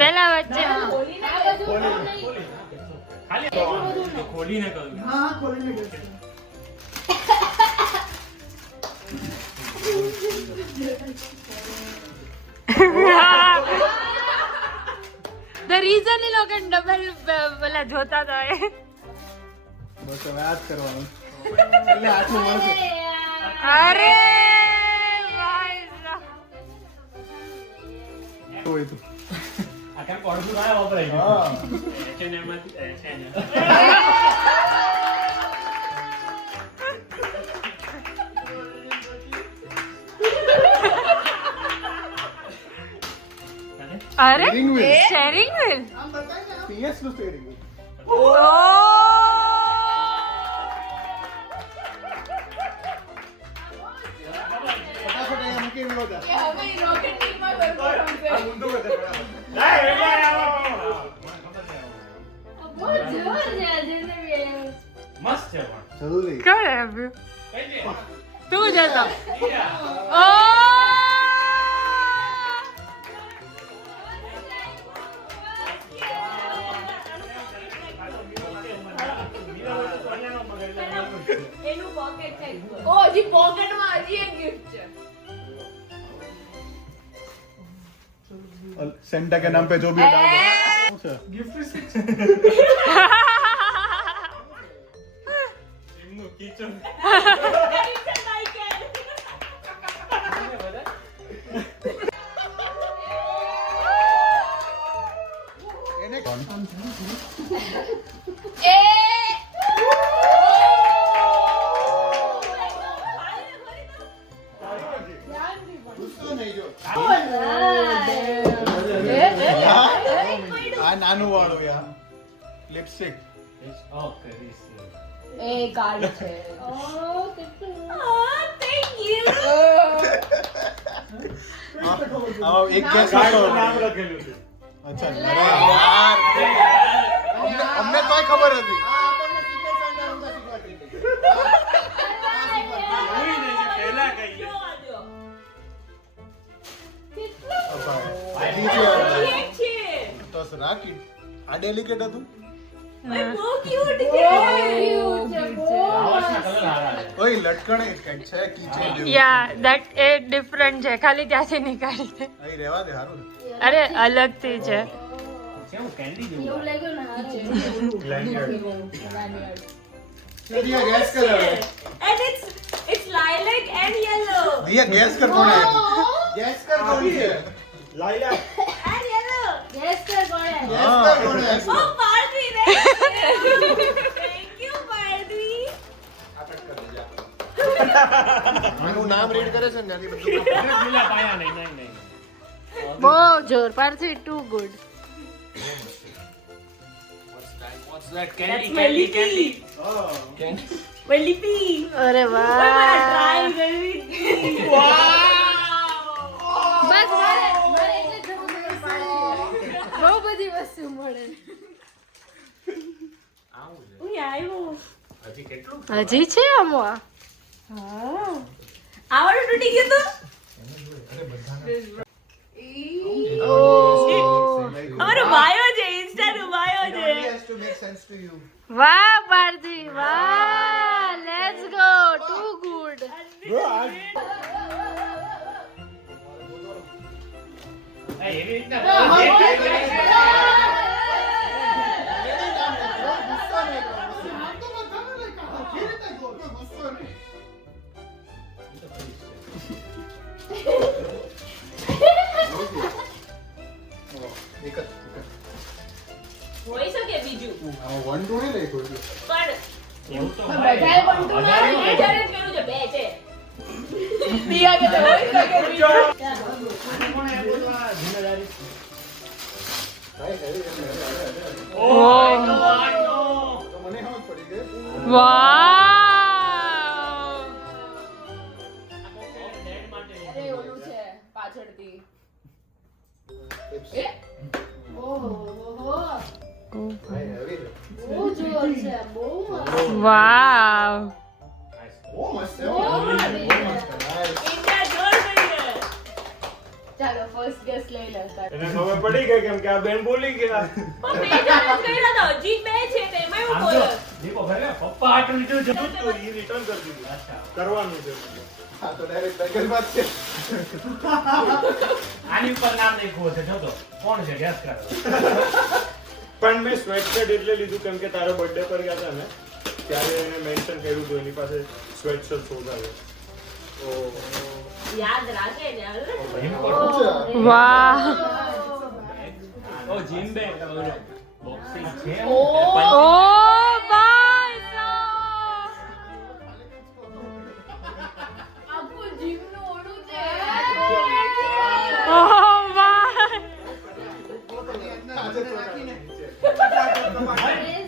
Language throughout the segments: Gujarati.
પેલા વચ્ચે ખોલીને કહ્યું. હા ખોલીને કહ્યું. ધ રીઝન એ લોકો ડબલ પેલા જોતા હતા એ બસ હવે આ જ કરવાનું. એટલે આટલું મળશે. અરે ભાઈ હોય તો આ કાંઈ પડતું ના વપરાય ગયું. હા H&M માંથી H&M. અરે Steering wheel. સ્ટેરિંગ વ્હીલ આમ બતાય ને PS નું સ્ટીયરિંગ વ્હીલ. ફટાફટ અહીંયા મૂકી રહ્યો હતા. આ ઊંધું હતું પણ. લાય, લાય, આવો, આવો. મસ્ત છે પણ. જલ્દી. કોણ આપ્યું કઈ દે. તું જતો હીરા. ઓ सेंटा के नाम पे जो भी डाल दो गिफ्ट रिसीप्ट એમનું કિચન. ગુસ્સો નહીં જો આ નાનું વાળું યાર લિપસ્ટિક Oh, કરીશ. એક ગેસ ગાડીનું નામ લખેલું છે. અચ્છા યાર અમને તોય ખબર હતી એવું નહીં કે પહેલા કહીએ. તો રાખી આ ડેલિકેટ હતું આવાસના કલર હારા છે. ઓય લટકણ એક કંઈક છે કીચેન જેવું યા દેટ એ ડિફરન્ટ છે ખાલી ત્યાંથી નીકાળી દે અહીં રહેવા દે સારું અરે અલગથી છે કેવું કેન્ડી જેવું. દિયા ગેસ કર હવે It's lilac and yellow. Diya guess કર કોણ છે ગેસ કર કોણ છે લાઈલા. And yellow. ગેસ કર કોણ છે Oh, Parthi, thank you. Thank you, Parthi. આનું નામ રીડ કરે છે ને ત્યાંથી બધું લીલા પાયા નહીં, નહીં, નહીં. બહુ જોર પાર્થી too good What's that? That's my lippy. My lippy. અરે Why વાહ am I trying everything? બસ મારે એટલે બહુ બધી વસ્તુ મળે આવું છે. Ui, આવ્યું. હજી કેટલું? હજી છે આમાં આવડું તૂટી ગયું તું? અમારો ભાઈઓ છે, ઇન્સ્ટાનો ભાઈઓ છે. has to make sense to you વાહ પાર્થી વાહ લેટ્સ ગો ટુ ગુડ એવી રીતના હોઈ શકે બીજું વન ટુ નહીં લઈ કોઈ પણ એવું તો બધાએ પણ તો ના હોય. બે જણે જ કર્યું છે, બે છે. પ્રિયા કે તો હોઈ શકે બીજું. જિમ્મેદારી. ઓહ તો મને સમજ પડી ગઈ. વાવ અરે ઓલું છે પાછળથી એ ભાઈ, heavy છે. વાવ બહુ મસ્ત છે. બહુ બહુ મસ્ત. મસ્ત. Nice. ઇન્ડિયા જોર જોઈએ ચાલો ફર્સ્ટ ગેસ લઈ લે તાર એને ખબર પડી ગઈ કેમ કે આ બેન બોલી ગયા. પણ બે જણા કર્યા તો હજી બે છે તો એમાં એવું બોલો ઈ રિટર્ન કરી દીધું. કરવાનું છે. હા, તો direct tiger બાદ છે. આની ઉપર નામ લખ્યું હશે જોતો કોણ છે ગેસ કરો પણ મેં સ્વેટશર્ટ એટલે લીધું કેમ કે તારો બર્થડે પર ગયા હતા ને ત્યારે એને મેન્શન કર્યું હતું એની પાસે સ્વેટશર્ટ શોધાયો. યાદ રાખે ને શું વાહ ઓ જીમ બેગ બોક્સિંગ છે ઓ ભાઈ સાહેબ આખું જીવનું ઓળું છે ઓ ભાઈ આજે તો રાખીને.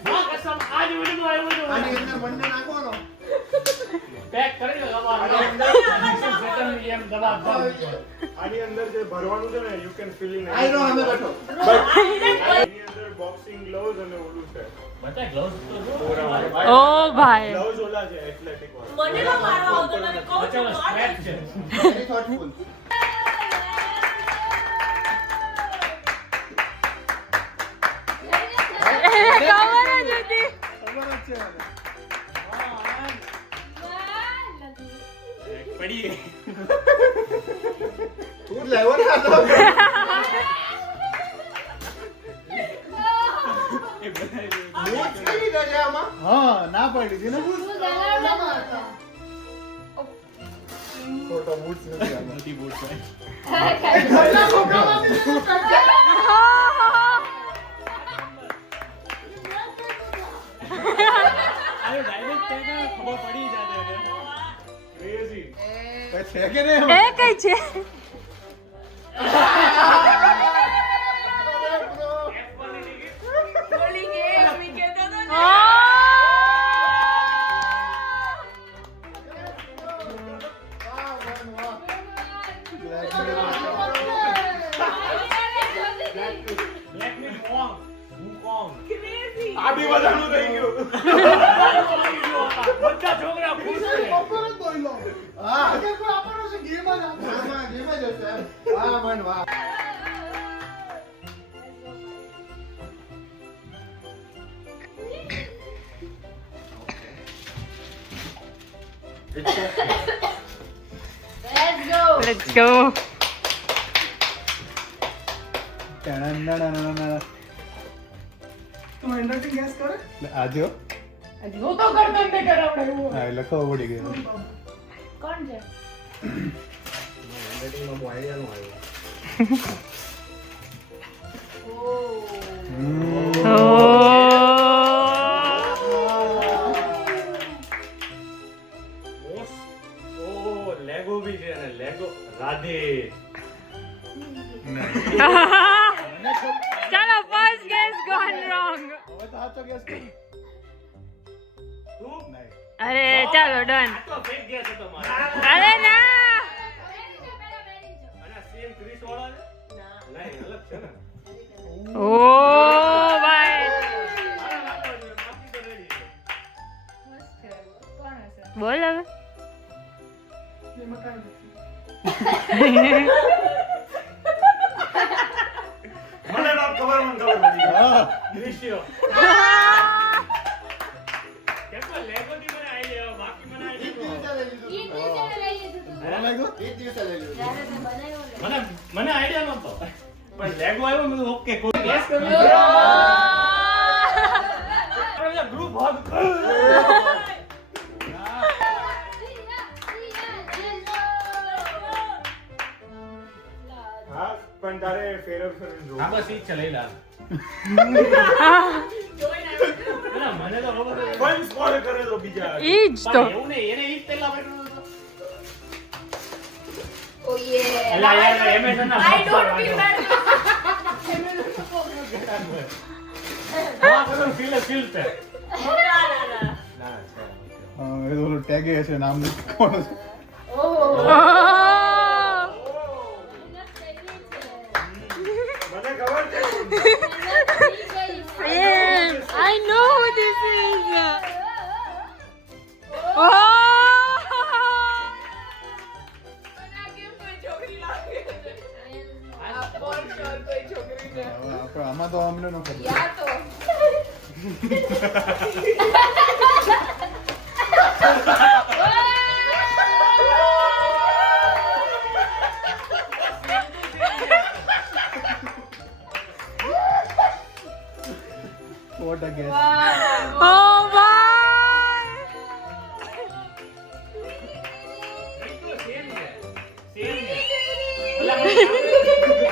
હા કસમ આજ વિડિયો આવ્યો હતો આની અંદર બંને નાખવાનો. પેક કરી લો અમારો સેકન્ડ એમ દબાવ આની અંદર જે ભરવાનું છે ને you can fill in I know અમે બેઠો. એની અંદર બોક્સિંગ ગ્લોવ્સ અને ઓલું છે. બતા ગ્લોવ્સ તો જો ઓ ભાઈ ગ્લોવ્સ ઓલા છે એથ્લેટિક વાળા. મને તો મારવા આવતો તમે કહો છો બચાવ સ્ક્રેચ છે Very thoughtful. ખબર જ હતી ખબર જ છે મને. પડી ગઈ તું જ લાવ્યો ને આ તો. Boots કઈ લીધા છે આમાં? હા, ના પડી હતી ને boots? ખોટા boots નથી આમાં. નથી બૂટ ભાઈ ઘરના છોકરામાં બી boots કાઢ. અરે ડાયરેક્ટ તેને ખબર પડી જાય છે ક્રેઝી. કઈ છે કે નહીં એ આમાં? કઈ છે બોલી કે મી કહેતો તો ને બ્લેક મી કોંગ કોંગ આ બી બધાનું થઈ ગયું. બધા છોકરા ખુશ છે ખબર જ બોલ્યો. હા. આગળ કોઈ આપણો છે game જ આપો. આમાં game જ હશે. વાહ મન વાહ. લેટ્સ ગો તું handwriting guess કરે? આજો. હું તો કરતો ને કરાવડાવ્યું હા, એટલે ખબર પડી ગઈ. કોણ છે હેન્ડરાઇટિંગમાં બહુ આઈડિયા નો આવ્યો. ઓ ઓ લેગો બી છે અને લેગો રાધે. ચાલો ફર્સ્ટ ગેસ ગોન રોંગ હવે તો સાચો guess કર. તું નહીં. અરે ચાલો ડન આ તો ફેક ગેસ હતો મારો અરે ના અને સેમ 30 વાળા છે? નહીં અલગ છે ને. ઓ ભાઈ બાકી તો ready છે. બોલ હવે મને not ખબર મને ખબર પડી ગઈ. હા. દૃશ્યો. કેટલો લેગો થી મને આઈડિયા બાકી મને ઈ જ આઈડિયા દિવસે લઈ લીધું. ઈ જ દિવસે લઈ લીધું. મને આઈડિયા નતો પણ લેગો આવ્યો મેં ઓકે કોઈ ગેસ કર્યું ગ્રુપ હોગ હા પણ તારે ફેરવ ફેરવ હા બસ ઈ જ છે લઈ લા ના મને તો ખબર હતી. ફન સ્કોર કરે તો બીજા ઈ જ તો પણ એવું નહીં એને ઈ જ પેલા બેઠું હતું ઓ યે એલા યાર એમેઝોન ના I don't feel bad seal છે. એ તો ટેગે છે નામ કોણ છે? ઓહો. મને ખબર છે I know who this is. Oh! હવે આપણે આમાં તો અમને ન ખબર. What a guess. Oh my! એકદમ સેમ છે. સેમ છે.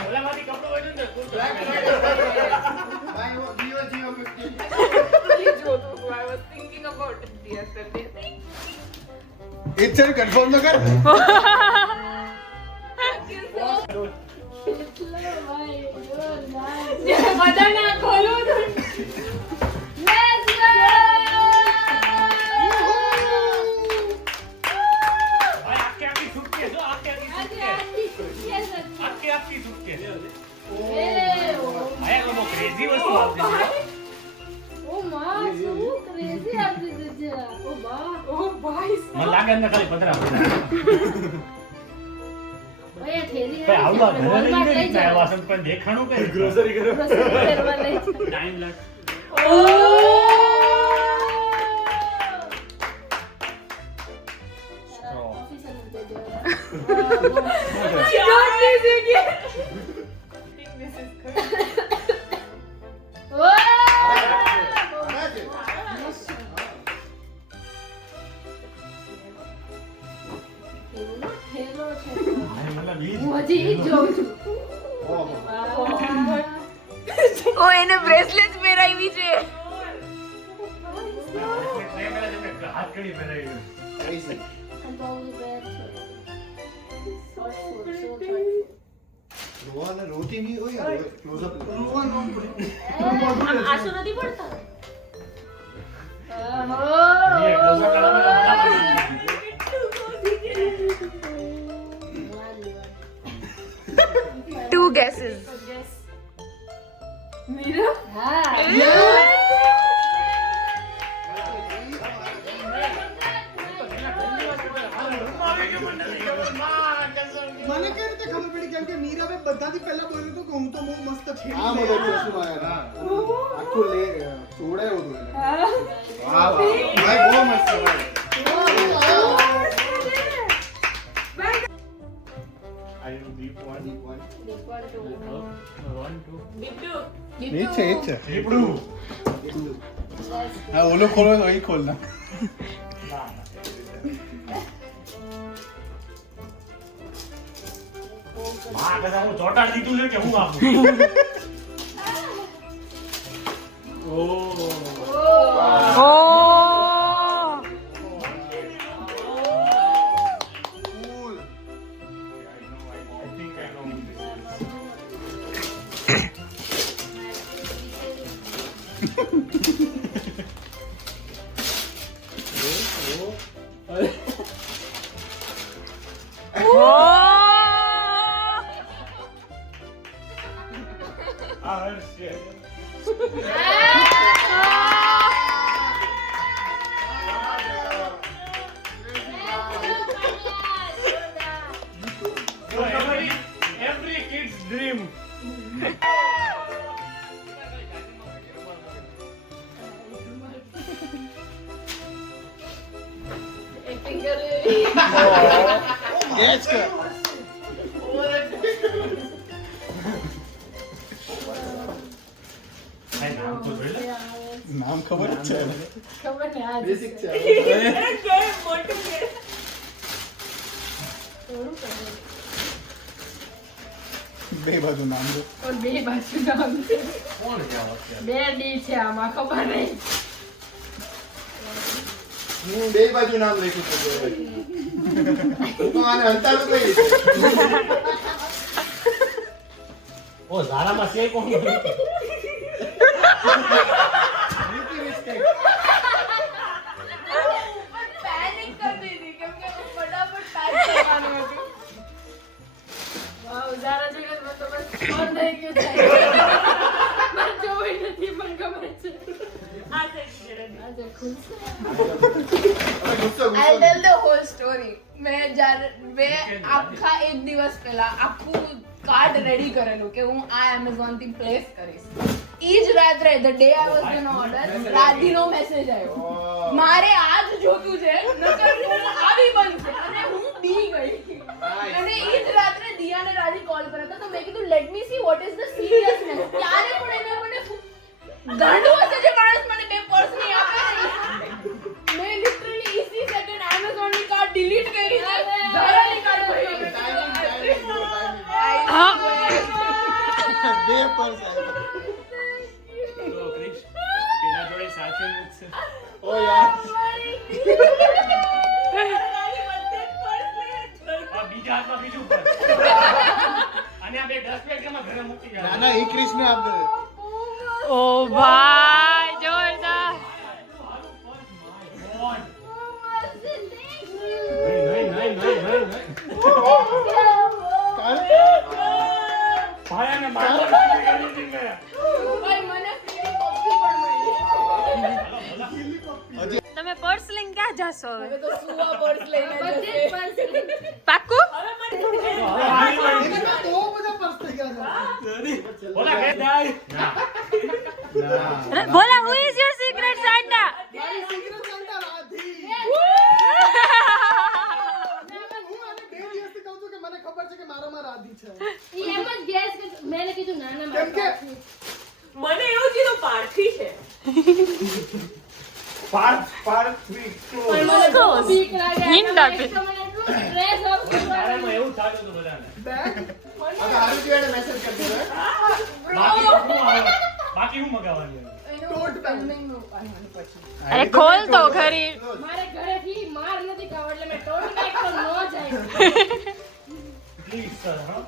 ઓલામાંથી કપડો હોય ને તો એક છે કન્ફર્મ તો કર. બધાને ખોલું તો. Let's go! ભાઈ આખી સુટકેસ હો, આખી સુટકેસ. આખી સુટકેસ. આયા કોઈ બહુ crazy વસ્તુ આવતી છે. મને લાગે અંદર ખાલી પતરા પતરા. ભાઈ આવવા ઘરે લઈને કઈ રીતના આવ્યા છે? પણ દેખાણું કઈ રીતનું? ગ્રોસરી કરો ટાઈમ લાગે. મતલબ ઈ ઓ એને બ્રેસલેટ પહેરાવી છે. હાથ કડી પહેરાવી. રોવાને રોતી નહીં હોય ક્લોઝ અપ આંસુ નથી પડતા. એ ક્લોઝ કરવાનો Two guesses. મને કઈ રીતે ખબર પડી કેમ કે મીરાબે બધાથી પહેલા બોલ્યું હતું કે હું તો બહુ મસ્ત છે આ બધો ચશ્મા આયા આખું લે છોડાયો હતું એને. વાહ વાહ ભાઈ બહુ મસ્ત છે ભાઈ. I know deep one. નીચે નીચે દીપડું. હા ઓલો ખોલો તો અહીં ખોલ ના. માં કદા હું ચોટાડ દીધું છે કે હું આપું? Oh. Oh! Cool. I think I know who this is. Ah, shit. So every kid's dream. Gas કર. ભાઈ નામ તો જોઈ લે. નામ ખબર જ છે બેસિક છે. બે બાજુ નામ દો. બે બાજુ નામ છે. કોણ છે આ વખતે? બે ડી છે આમાં ખબર નહીં. હું બે બાજુ નામ લખ્યું છે. હું તો આને હલતા તો કઈ રીતે? ઓ ઝારામાં છે કોણ? નીતિ વિશે પેનિક કરી દીધી કેમ કે ફટાફટ પેક કરવાનું હતું. વાવ, ઝારા જોઈને તો બસ ઓન થઈ ગયું છે. મને જોઈ નથી પણ ખબર છે. આ જે ખુશ છે. I'll tell the whole story. મેં આખા એક દિવસ પહેલા આખું કાર્ડ રેડી કરેલું કે હું આ Amazon થી પ્લેસ કરીશ. ઈ જ રાત્રે the day I was gonna order રાધીનો મેસેજ આવ્યો. મારે આજ જોતું છે નકર હું આવી બનશે અને હું બી ગઈ. અને ઈ જ રાત્રે દિયાને રાધી કોલ કર્યો હતો તો મેં કીધું let me see what is the seriousness. ત્યારે પણ એને મને ગાંડું હશે જે માણસ મને બે પર્સ નહીં આપે. મેં લિટરલી ઇસી સેકન્ડ Amazon ની કાર્ડ ડિલીટ કરી છે. ઝારાની કાર્ડ ભરી છે. હા. બે પર્સ તો ક્રિશ પેલા જોડે સાચે મૂકશે. ઓ યાર આ બીજા હાથમાં બીજું પર્સ. અને આ બે ડસ્ટબેગમાં ઘરે મૂકી જાય. ના ના એ ક્રિશને આપ દે. ઓ ભાઈ જોરદાર. ભાઈ અને મારવાનું કરી દીધી મેં. ભાઈ મને ફ્રી કોફી પણ મળી. તમે પર્સ લઈને ક્યાં જશો હવે? હવે તો સુવા પર્સ લઈને જશે. પાક્કું? તો બધા પર્સ થઈ ગયા છે. બોલા કે જાય. બોલા who is your secret Santa? મારી સિગરેટ સાંટા રાધી. હું આને 2 દિવસથી કહું છું કે મને ખબર છે કે મારામાં રાધી છે. ઈ એમ જ ગેસ કે મેં કીધું ના ના કેમ કે મને એવું કીધું પાર્થી છે. પાર્થવી પણ મને બહુ બીક લાગે. Hint આપે. મને એટલું સ્ટ્રેસ આવતું તારામાં એવું થતું હતું બધાને. બેગ હવે હારું જીવાને મેસેજ કરી દીધો બાકી હું મગાવવાનું ટોટ બેગ. અરે ખોલ તો ખરી. મારે ઘરેથી માર નથી ખાવા એટલે મેં ટોટ બેગ તો નો જાય. પ્લીઝ સર હા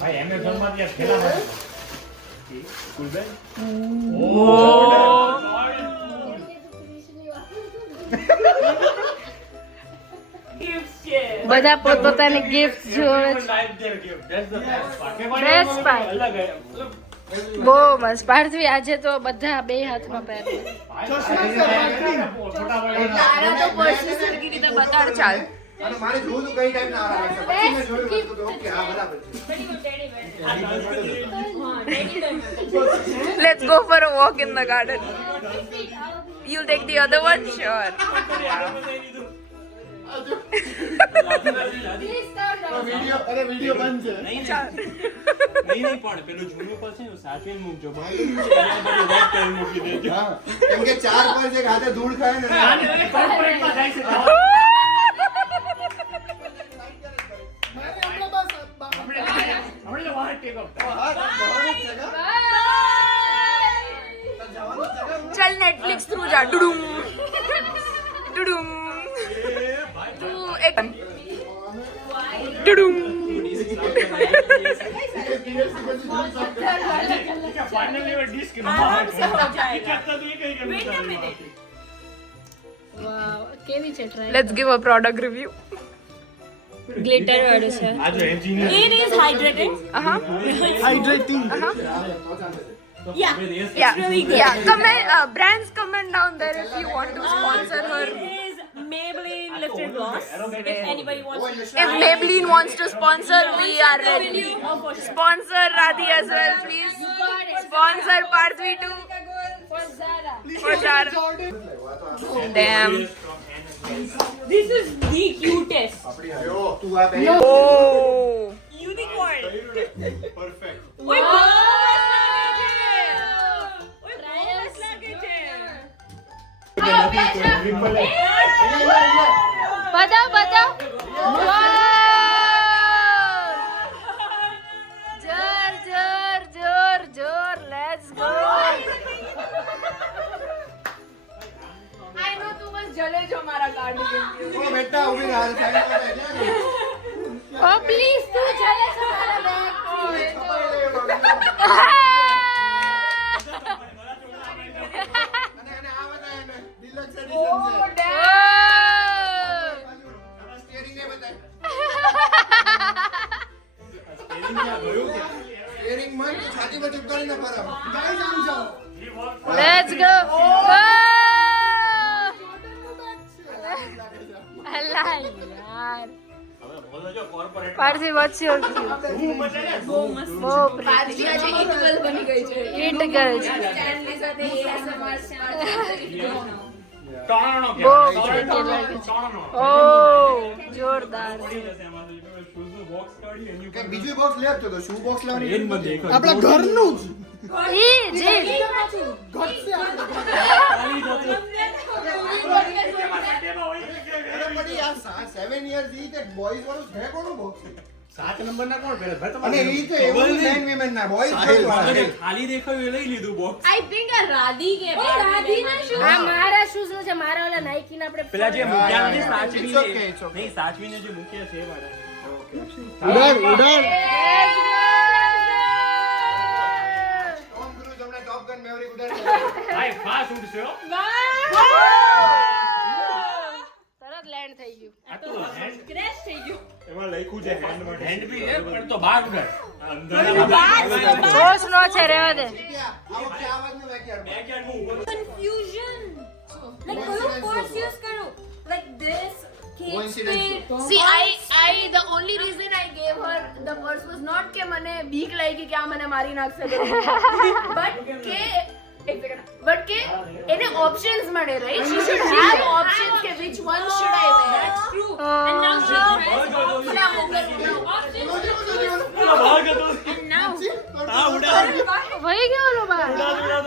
ભાઈ એમેઝોન માં ત્યાં ખેલા સ્કૂલ બેગ બધા પોતપોતાની ગિફ્ટ જોવે છે. Best part. બહુ મસ્ત. પાર્થવી આજે તો બધા બે હાથમાં પહેરે. તારા તો પર્સની સરખી રીતે બતાડ ચાલ. અને મારે જોવું તું કઈ ટાઈપ ના આવે છે. પછી મેં જોયું વસ્તુ તો ઓકે હા બરાબર છે. Let's go for a walk in the garden. You'll take the other one? Sure. Video બંધ છે. નહીં પણ પેલું જૂનું પર છે સાચવીને મૂકજો બાકી બધી વાત કરી મૂકી દેજો. હા કેમ કે 4 પર એક હાથે ધૂળ ખાય ને કોર્પોરેટમાં જાય છે મારે હમણાં બસ આપણે તો વાહ ટેક અપ चल नेटफ्लिक्स थ्रू जा. डुडुम डुडुम तू एक डुडुम. फाइनली वो डिस्क आराम से हो जाएगा वेट अ मिनट વાવ કેવી છે try. Let's give a product review. Glitter વાળું છે. આ જો engineer It is hydrating. હાઇડ્રેટિંગ. Yeah. Yeah, yeah. Comment brands comment down there if you want to sponsor her. Is Maybelline lifted gloss. If anybody wants to If Maybelline wants to sponsor, we are ready. Sponsor Radhi as well, please. Sponsor Parthvi too. for Zara. For Zara. Damn. This is the cutest. જો તું આ પહેરી Oh. Unicorn. પરફેક્ટ. ઓય બસ લાગે છે. ઓય બસ લાગે છે. બતાવ બતાવ. જોર જોર જોર જોર. Let's go. I know તું બસ જલે જો મારા કાર્ડ કે. ઓ બેટા ઉભી રહે સાઈડ પર બેઠા Oh please તું ચલે છે મારા બેગ કો. સ્ટીયરિંગ માં છાતી પર ચિપકાવીને ફરાવો. ગાઈસ આમ જાઓ લેટ્સ ગો અલ્લાહ યાર પારસી વચ્ચે બહુ પારસી આજે ઇક્વલ બની ગઈ છે હિટ ગર્લ છે સ્ટેનલી સાથે ASMR બહુ pretty લાગે છે ઓ જોરદાર કંઈક બીજું બોક્સ લે આપજો તો શૂ બોક્સ લાવવાની આપણા ઘરનું જ ઈ જી ઘર છે આપણે. અરે બડી આ 7 years ઈ તે બોયઝ વાળું છે કોનું બોક્સ છે? 7 નંબર ના કોણ પહેરે ભાઈ અને ઈ તો એવું મેન વિમેન ના બોયઝ ખાલી દેખાયું એ લઈ લીધું બોક્સ આઈ થિંક આ રાધી કે રાધી ના શું આ મારા શૂઝ છે મારા ઓલા નાઈકી ના આપણે પેલા જે મૂક્યા નથી It's સાચવીને okay, it's okay. નહીં સાચવીને જે મૂક્યા છે એ વાળા ઉડાડ ટોમ ક્રૂઝ હમણે ટોપ ગન મેવરિક ઉડાડ ભાઈ ફાસ્ટ ઉડશે હો તરત લેન્ડ થઈ ગયું આ તો હેન્ડ ક્રેશ થઈ ગયું એમાં લખ્યું છે હેન્ડ માટે હેન્ડ બી હે પણ તો બહાર ઉડાડ અંદર જોશ નો છે રેવા દે આ વખતે આવાજનું બેકયાર્ડ બેકયાર્ડ માં ઉભો confusion. Like, કયો force use કરું? Like this, keep Coincidence. fit. See, the only reason I gave her the purse was not કે મને બીક લાગી કે આ મને મારી નાખશે but કે એને options મળે right she should have options કે which one should I wear That's true. And now she tries ભાગ હતો and now આ ઉડાડ વહી ગયો લો બા ઉડાડ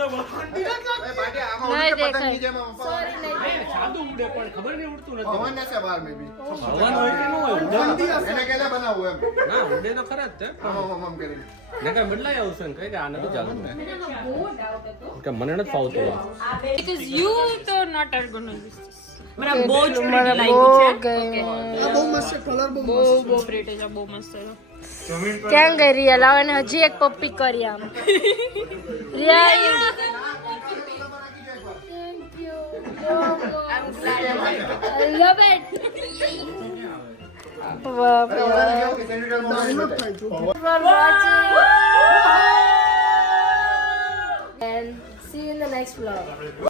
એ બાટે આમાં નહીં ઉડે દેખાય. પતંગની જેમ આમ સોરી નહીં સાદું ઉડે પણ ખબર નહીં ઉડતું નથી પવન ને છે બહાર મેબી હવન હોય કે ન હોય ઉડે એને કેલા બનાવવું એમ ના ઉડે તો ખરા જ છે આમ કરીને ને કઈ બદલાય આવશે ને કઈ કે આ નથી ચાલતું ને કે મને નથી ફાવતું આ. because you તો not are gonna use this. મને બહુ જ મને pretty બહુ લાગ્યું છે ગમ્યું. આ બહુ મસ્ત છે કલર બહુ મસ્ત છે. બહુ pretty છે બહુ મસ્ત છે ક્યાં ગઈ રિયા લાવ ને હજી એક પપ્પી કરી આમ રિયા I love it. વાહ ડાઉનલોડ થાય જો for watching and see you in the next vlog.